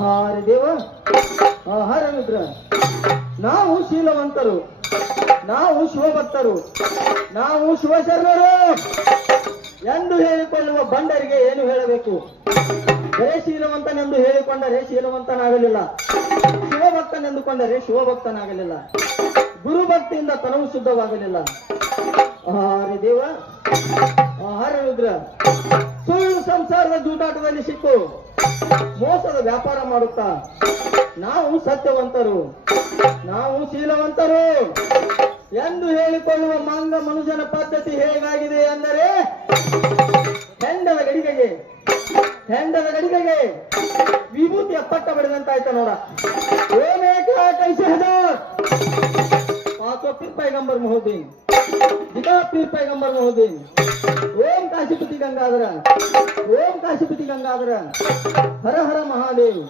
ಹರೇ ದೇವ, ಹರ ರುದ್ರ, ನಾವು ಶೀಲವಂತರು, ನಾವು ಶಿವಭಕ್ತರು, ನಾವು ಶಿವಶರಣರು ಎಂದು ಹೇಳಿಕೊಳ್ಳುವ ಬಂಡರಿಗೆ ಏನು ಹೇಳಬೇಕು? ಬರೇ ಶೀಲವಂತನೆಂದು ಹೇಳಿಕೊಂಡರೆ ಶೀಲವಂತನಾಗಲಿಲ್ಲ, ಶಿವಭಕ್ತನೆಂದುಕೊಂಡರೆ ಶಿವಭಕ್ತನಾಗಲಿಲ್ಲ, ಗುರುಭಕ್ತಿಯಿಂದ ತನವು ಶುದ್ಧವಾಗಲಿಲ್ಲ. ಹರೇ ದೇವ, ಹರ ರುದ್ರ, ಸುಳ್ಳು ಸಂಸಾರದ ಜೂಟಾಟದಲ್ಲಿ ಸಿಕ್ಕು ಮೋಸದ ವ್ಯಾಪಾರ ಮಾಡುತ್ತಾ ನಾವು ಸತ್ಯವಂತರು, ನಾವು ಶೀಲವಂತರು ಎಂದು ಹೇಳಿಕೊಳ್ಳುವ ಮಂಗ ಮನುಷ್ಯನ ಪದ್ಧತಿ ಹೇಗಾಗಿದೆ ಎಂದರೆ ಹೆಂಡದ ಗಡಿಗೆಗೆ ವಿಭೂತಿಯ ಪಟ್ಟ ಬಡಿದಂತಾಯ್ತ ನೋಡ. पांचों पीर पैगंबर महोदय, जितना पीर पैगंबर महोदय, ओम काशीपति गंगाधर, ओम काशीपति गंगाधर, हर हर महादेव।